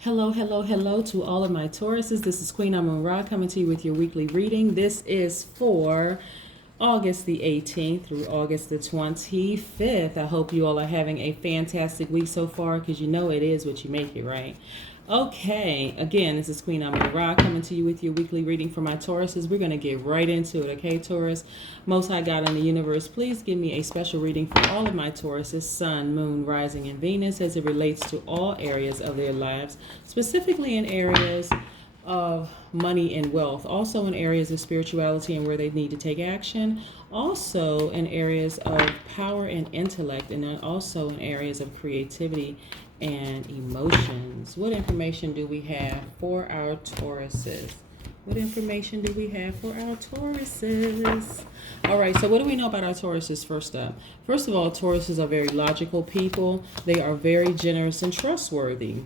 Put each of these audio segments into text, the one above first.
Hello, hello, hello to all of my Tauruses. This is Queen Amun Ra coming to you with your weekly reading. This is for August the 18th through August the 25th. I hope you all are having a fantastic week so far because you know it is what you make it, right? Okay, again, this is Queen Amun Ra coming to you with your weekly reading for my Tauruses. We're going to get right into it, okay, Taurus? Most High God in the universe, please give me a special reading for all of my Tauruses, Sun, Moon, Rising, and Venus as it relates to all areas of their lives, specifically in areas of money and wealth, also in areas of spirituality and where they need to take action, also in areas of power and intellect, and then also in areas of creativity and emotions. What information do we have for our Tauruses? What information do we have for our Tauruses? All right, so what do we know about our Tauruses first up? First of all, Tauruses are very logical people. They are very generous and trustworthy.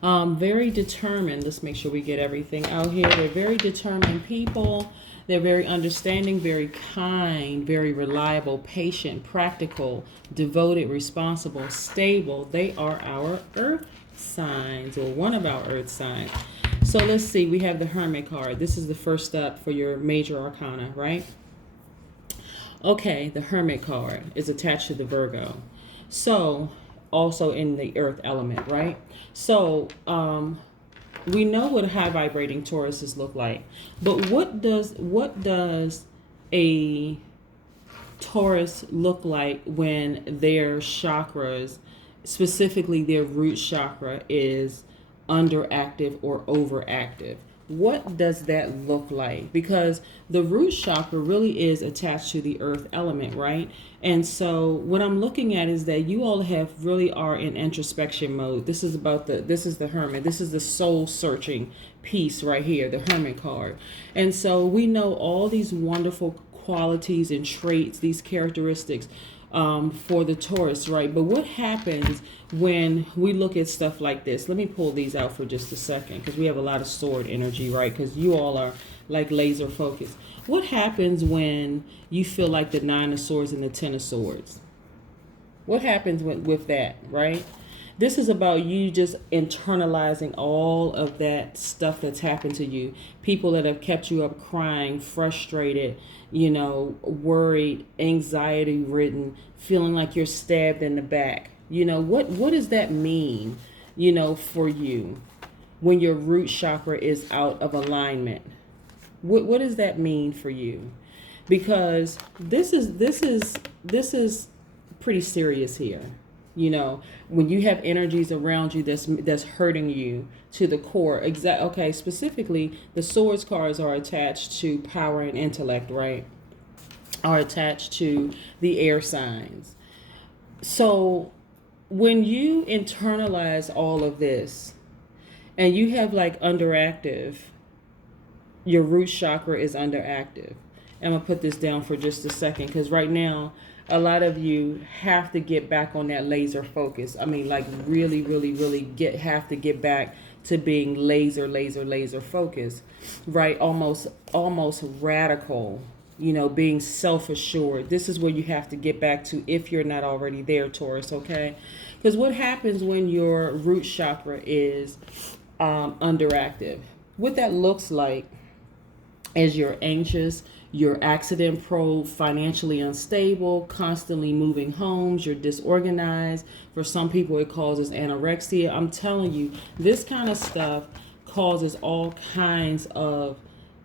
Very determined. Let's make sure we get everything out here. They're very determined people. They're very understanding, very kind, very reliable, patient, practical, devoted, responsible, stable. They are our earth signs, or one of our earth signs. So let's see. We have the Hermit card. This is the first step for your major arcana, right? Okay, the Hermit card is attached to the Virgo. So also in the earth element, right? So we know what high vibrating Tauruses look like, but what does a Taurus look like when their chakras, specifically their root chakra, is underactive or overactive? What does that look like? Because the root chakra really is attached to the earth element, right? And so what I'm looking at is that you all really are in introspection mode. This is the Hermit. This is the soul searching piece right here, the Hermit card. And so we know all these wonderful qualities and traits, these characteristics for the Taurus, right? But what happens when we look at stuff like this? Let me pull these out for just a second because we have a lot of sword energy, right? Because you all are like laser focused. What happens when you feel like the Nine of Swords and the Ten of Swords? What happens with that, right? This is about you just internalizing all of that stuff that's happened to you. People that have kept you up crying, frustrated, worried, anxiety ridden, feeling like you're stabbed in the back. What does that mean, for you when your root chakra is out of alignment? What does that mean for you? Because this is pretty serious here. When you have energies around you that's hurting you to the core. Okay, specifically, the swords cards are attached to power and intellect, right? Are attached to the air signs. So when you internalize all of this and you have like underactive, your root chakra is underactive. I'm going to put this down for just a second because right now, a lot of you have to get back on that laser focus. I mean, like really, really, really have to get back to being laser focused, right? Almost radical, being self-assured. This is where you have to get back to if you're not already there, Taurus, okay? Because what happens when your root chakra is underactive? What that looks like is you're anxious, you're accident prone, financially unstable, constantly moving homes, you're disorganized. For some people, it causes anorexia. I'm telling you, this kind of stuff causes all kinds of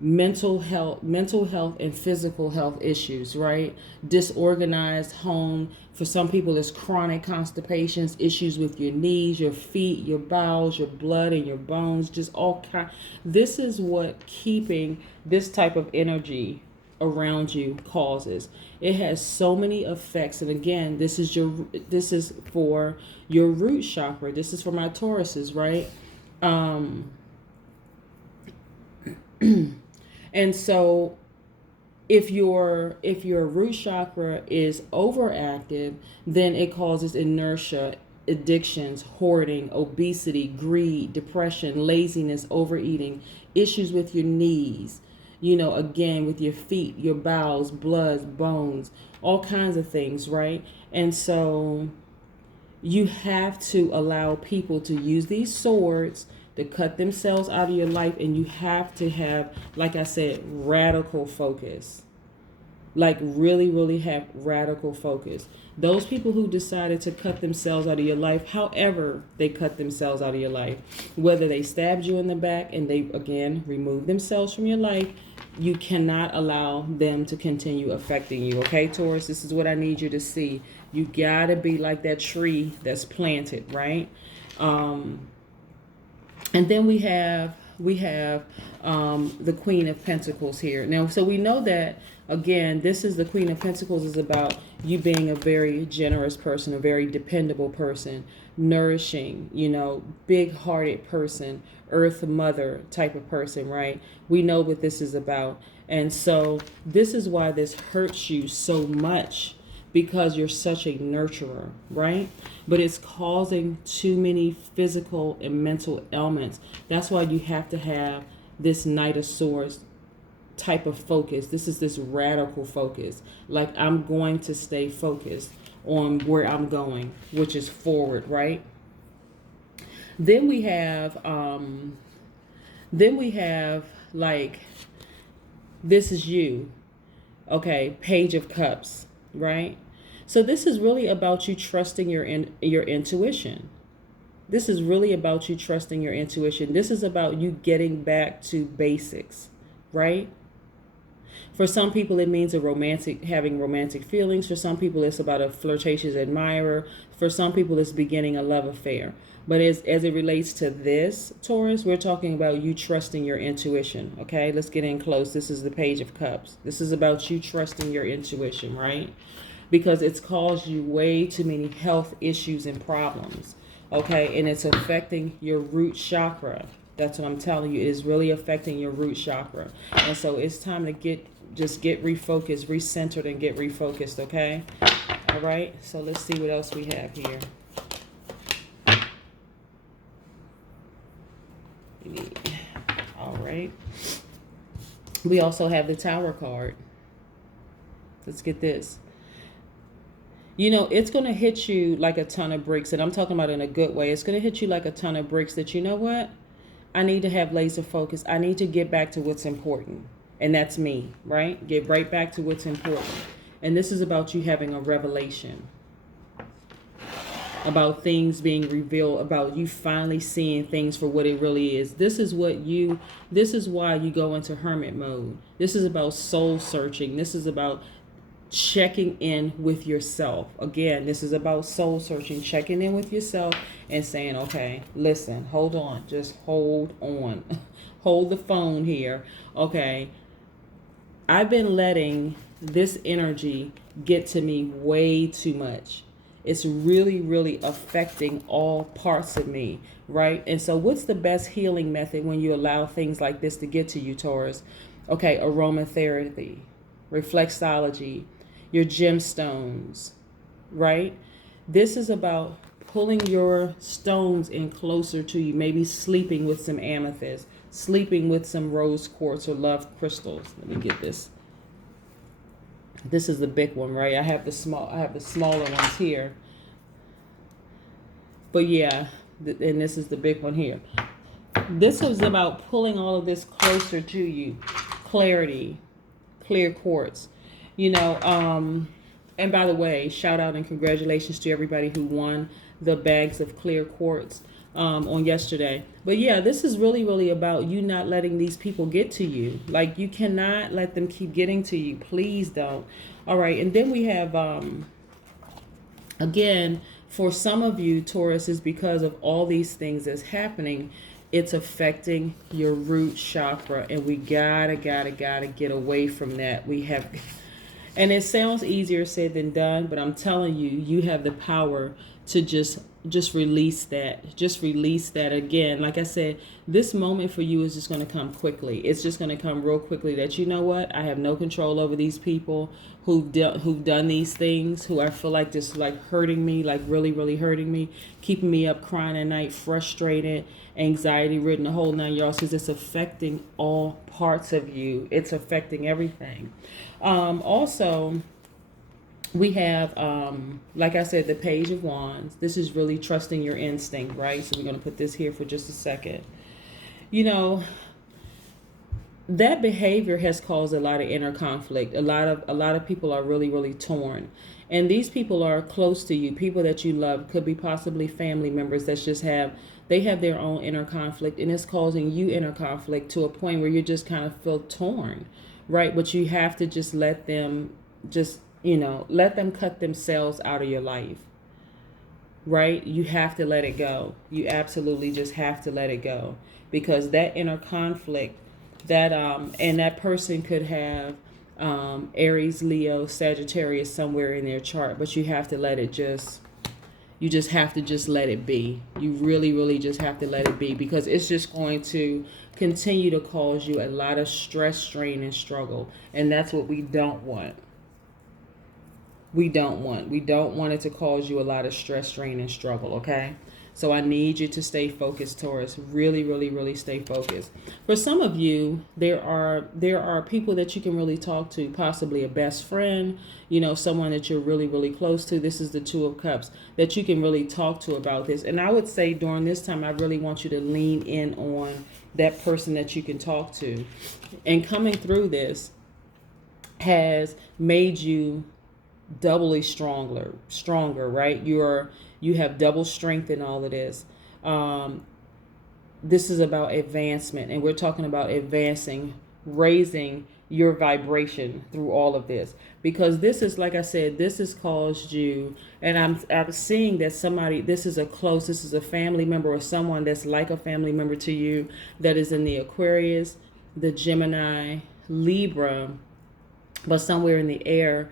mental health and physical health issues, right? Disorganized home. For some people, it's chronic constipations, issues with your knees, your feet, your bowels, your blood, and your bones, just all kind. This is what keeping this type of energy around you causes. It has so many effects. And again, this is for your root chakra. This is for my Tauruses, right? And so if your root chakra is overactive, then it causes inertia, addictions, hoarding, obesity, greed, depression, laziness, overeating, issues with your knees, again, with your feet, your bowels, blood, bones, all kinds of things, right? And so You have to allow people to use these swords to cut themselves out of your life, and you have to have, like I said, radical focus. Like really, really have radical focus. Those people who decided to cut themselves out of your life, however they cut themselves out of your life, whether they stabbed you in the back and they, again, removed themselves from your life, you cannot allow them to continue affecting you. Okay, Taurus, this is what I need you to see. You gotta be like that tree that's planted, right? And then we have the Queen of Pentacles here. Now, so we know that, again, this is the Queen of Pentacles is about you being a very generous person, a very dependable person, nourishing, you know, big-hearted person, earth mother type of person, right? We know what this is about. And so this is why this hurts you so much, because you're such a nurturer, right? But it's causing too many physical and mental ailments. That's why you have to have this Knight of Swords type of focus. This is this radical focus. Like, I'm going to stay focused on where I'm going, which is forward, right? Then we have like, this is you. Okay, Page of Cups, right? So this is really about you trusting your intuition. This is really about you trusting your intuition. This is about you getting back to basics, right? For some people, it means having romantic feelings. For some people, it's about a flirtatious admirer. For some people, it's beginning a love affair. But as it relates to this, Taurus, we're talking about you trusting your intuition. Okay, let's get in close. This is the Page of Cups. This is about you trusting your intuition, right? Because it's caused you way too many health issues and problems. Okay, and it's affecting your root chakra. That's what I'm telling you. It is really affecting your root chakra. And so it's time to get refocused, recentered, and get refocused, okay? All right, so let's see what else we have here. All right. We also have the Tower card. Let's get this. You know, it's going to hit you like a ton of bricks, and I'm talking about in a good way. It's going to hit you like a ton of bricks that, you know what? I need to have laser focus. I need to get back to what's important. And that's me, right? Get right back to what's important. And this is about you having a revelation. About things being revealed, about you finally seeing things for what it really is. This is why you go into hermit mode. This is about soul searching. This is about checking in with yourself. Again, this is about soul searching, checking in with yourself and saying, okay, listen, hold on, just hold on. Hold the phone here. Okay, I've been letting this energy get to me way too much. It's really, really affecting all parts of me, right? And so what's the best healing method when you allow things like this to get to you, Taurus? Okay, aromatherapy, reflexology, your gemstones, right? This is about pulling your stones in closer to you, maybe sleeping with some amethyst, sleeping with some rose quartz or love crystals. Let me get this. This is the big one, right? I have the smaller ones here. But yeah, and this is the big one here. This is about pulling all of this closer to you. Clarity, clear quartz. You know, and by the way, shout out and congratulations to everybody who won the bags of clear quartz on yesterday. But yeah, this is really, really about you not letting these people get to you. Like, you cannot let them keep getting to you. Please don't. All right. And then we have, again, for some of you, Taurus, is because of all these things that's happening, it's affecting your root chakra. And we gotta get away from that. We have, and it sounds easier said than done, but I'm telling you, you have the power to just release that. Just release that. Again, like I said, this moment for you is just going to come quickly. It's just going to come real quickly that, you know what, I have no control over these people who've done these things, who I feel like just like hurting me, like really, really hurting me, keeping me up crying at night, frustrated, anxiety ridden, the whole 9 yards, because it's affecting all parts of you. It's affecting everything. Also, We have, like I said, the Page of Wands. This is really trusting your instinct, right? So we're going to put this here for just a second. You know, that behavior has caused a lot of inner conflict. A lot of people are really, really torn. And these people are close to you, people that you love, could be possibly family members that just they have their own inner conflict, and it's causing you inner conflict to a point where you just kind of feel torn, right? But you have to just let them let them cut themselves out of your life, right? You have to let it go. You absolutely just have to let it go, because that inner conflict, that and that person could have Aries, Leo, Sagittarius somewhere in their chart, but you have to let it you just have to just let it be. You really, really just have to let it be, because it's just going to continue to cause you a lot of stress, strain, and struggle. And that's what we don't want. We don't want it to cause you a lot of stress, strain, and struggle, okay? So I need you to stay focused, Taurus. Really, really, really stay focused. For some of you, there are people that you can really talk to, possibly a best friend, someone that you're really, really close to. This is the Two of Cups, that you can really talk to about this. And I would say during this time, I really want you to lean in on that person that you can talk to. And coming through this has made you doubly stronger, right? You have double strength in all of this. This is about advancement, and we're talking about advancing, raising your vibration through all of this, because this is, like I said, this has caused you, and I'm seeing that this is a family member, or someone that's like a family member to you, that is in the Aquarius, the Gemini, Libra, but somewhere in the air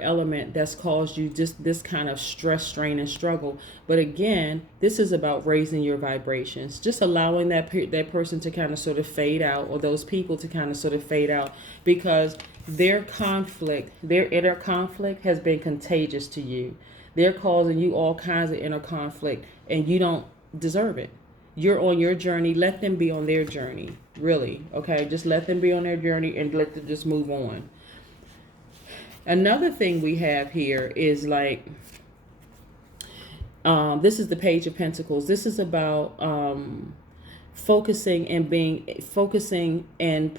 element, that's caused you just this kind of stress, strain, and struggle. But again, this is about raising your vibrations, just allowing that person to kind of sort of fade out, or those people to kind of sort of fade out, because their inner conflict has been contagious to you. They're causing you all kinds of inner conflict, and you don't deserve it. You're on your journey. Let them be on their journey, really, okay? Just let them be on their journey, and let them just move on. Another thing we have here is like, this is the Page of Pentacles. This is about focusing and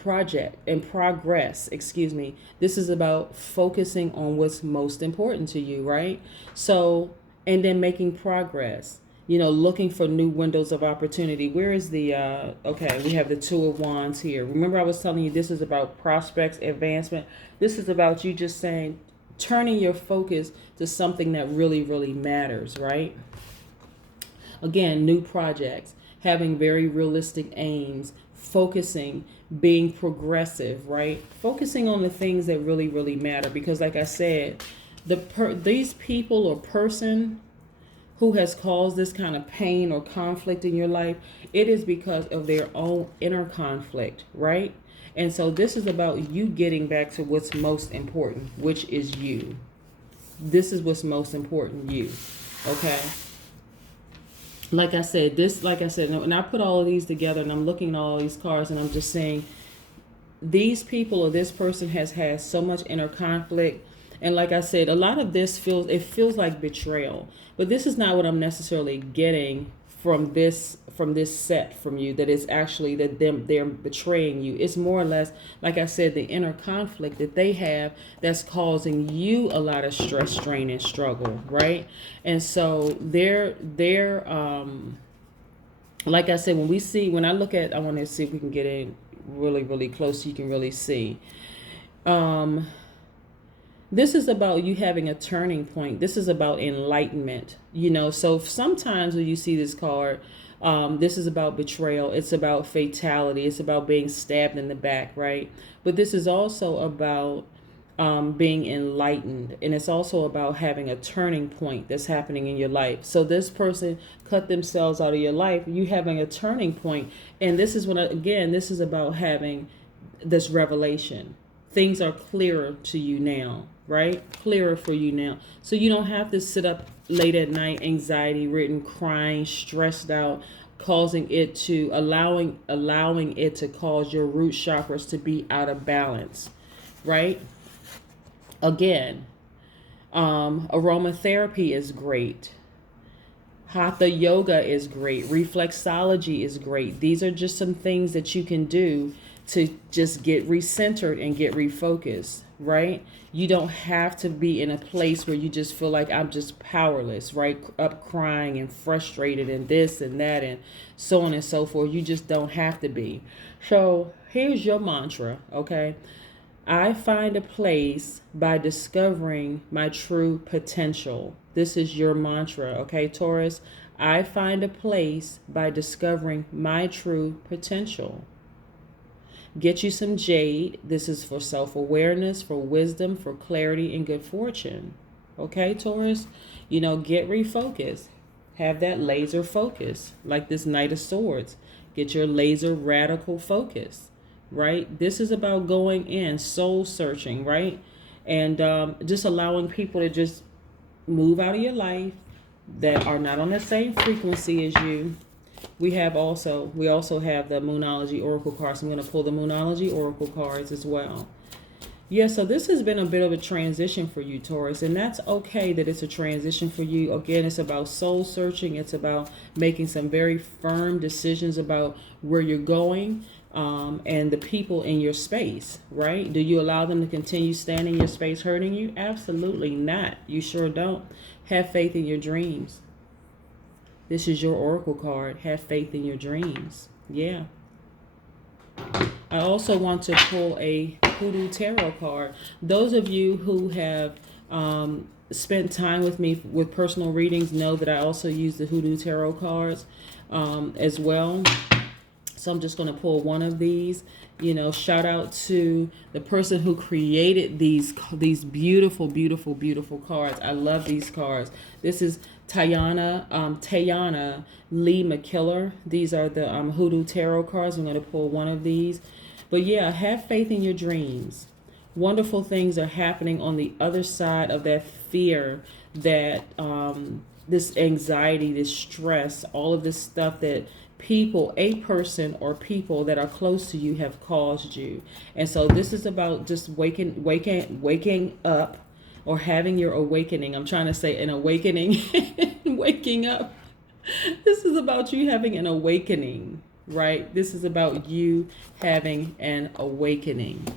progress. Excuse me. This is about focusing on what's most important to you, right? So, and then making progress. Looking for new windows of opportunity. Where is the, okay, we have the Two of Wands here. Remember I was telling you this is about prospects, advancement. This is about you just turning your focus to something that really, really matters, right? Again, new projects, having very realistic aims, focusing, being progressive, right? Focusing on the things that really, really matter. Because like I said, these people or person who has caused this kind of pain or conflict in your life, it is because of their own inner conflict, right? And so this is about you getting back to what's most important, which is you. This is what's most important, you, okay? Like I said, and I put all of these together, and I'm looking at all these cards, and I'm just saying, these people or this person has had so much inner conflict. And like I said, a lot of this feels like betrayal. But this is not what I'm necessarily getting from this set from you, that it's actually that they're betraying you. It's more or less, like I said, the inner conflict that they have that's causing you a lot of stress, strain, and struggle, right? And so they're like I said, when I look at, I want to see if we can get in really, really close so you can really see. This is about you having a turning point. This is about enlightenment, So sometimes when you see this card, this is about betrayal. It's about fatality. It's about being stabbed in the back, right? But this is also about being enlightened. And it's also about having a turning point that's happening in your life. So this person cut themselves out of your life. You having a turning point. And this is this is about having this revelation. Things are clearer to you now, right? Clearer for you now. So you don't have to sit up late at night, anxiety ridden, crying, stressed out, allowing it to cause your root chakras to be out of balance, right? Again, Aromatherapy is great. Hatha yoga is great. Reflexology is great. These are just some things that you can do to just get recentered and get refocused, right? You don't have to be in a place where you just feel like I'm just powerless, right? Up crying and frustrated and this and that and so on and so forth. You just don't have to be. So here's your mantra, okay? I find a place by discovering my true potential. This is your mantra, okay, Taurus? I find a place by discovering my true potential. Get you some jade. This is for self-awareness, for wisdom, for clarity, and good fortune. Okay, Taurus? Get refocused. Have that laser focus, like this Knight of Swords. Get your laser radical focus, right? This is about going in, soul searching, right? And just allowing people to just move out of your life that are not on the same frequency as you. We also have the Moonology Oracle cards. I'm going to pull the Moonology Oracle cards as well. Yeah, so this has been a bit of a transition for you, Taurus, and that's okay that it's a transition for you. Again, it's about soul searching. It's about making some very firm decisions about where you're going and the people in your space, right? Do you allow them to continue standing in your space hurting you? Absolutely not. You sure don't. Have faith in your dreams. This is your oracle card. Have faith in your dreams. Yeah. I also want to pull a Hoodoo Tarot card. Those of you who have spent time with me with personal readings know that I also use the Hoodoo Tarot cards as well. So I'm just going to pull one of these. Shout out to the person who created these beautiful, beautiful, beautiful cards. I love these cards. This is Tayana Lee McKiller. These are the Hoodoo Tarot cards. I'm going to pull one of these. But yeah, have faith in your dreams. Wonderful things are happening on the other side of that fear, that this anxiety, this stress, all of this stuff that a person or people that are close to you have caused you. And so this is about just waking up, or having your awakening. I'm trying to say an awakening, waking up. This is about you having an awakening, right? This is about you having an awakening.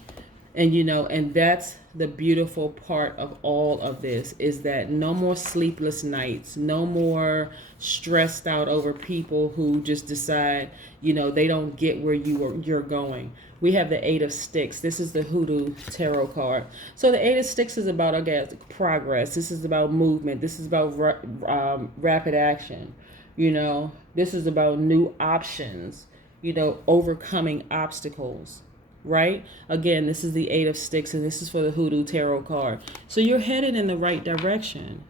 And that's the beautiful part of all of this, is that no more sleepless nights, no more stressed out over people who just decide, they don't get where you're going. We have the Eight of Sticks. This is the Hoodoo Tarot card. So the Eight of Sticks is about, again, progress. This is about movement. This is about rapid action. This is about new options, overcoming obstacles. Right? Again, this is the Eight of Sticks, and this is for the Hoodoo Tarot card. So you're headed in the right direction.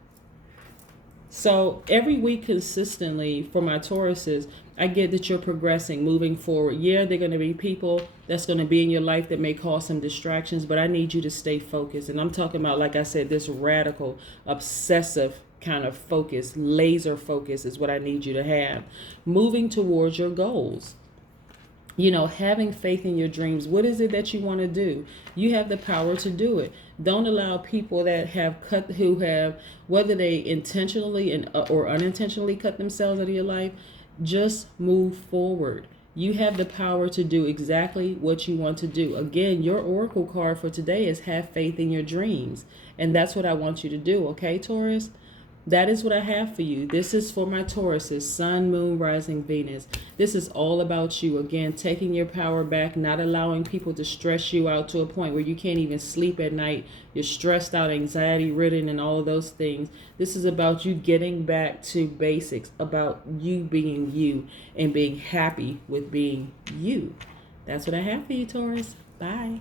So every week consistently for my Tauruses, I get that you're progressing, moving forward. Yeah, there are going to be people that's going to be in your life that may cause some distractions, but I need you to stay focused. And I'm talking about, like I said, this radical, obsessive kind of focus, laser focus is what I need you to have. Moving towards your goals. Having faith in your dreams. What is it that you want to do? You have the power to do it. Don't allow people that who have, whether they intentionally or unintentionally cut themselves out of your life, just move forward. You have the power to do exactly what you want to do. Again, your oracle card for today is have faith in your dreams. And that's what I want you to do. Okay, Taurus? That is what I have for you. This is for my Tauruses, Sun, Moon, Rising, Venus. This is all about you. Again, taking your power back, not allowing people to stress you out to a point where you can't even sleep at night. You're stressed out, anxiety ridden, and all of those things. This is about you getting back to basics, about you being you and being happy with being you. That's what I have for you, Taurus. Bye.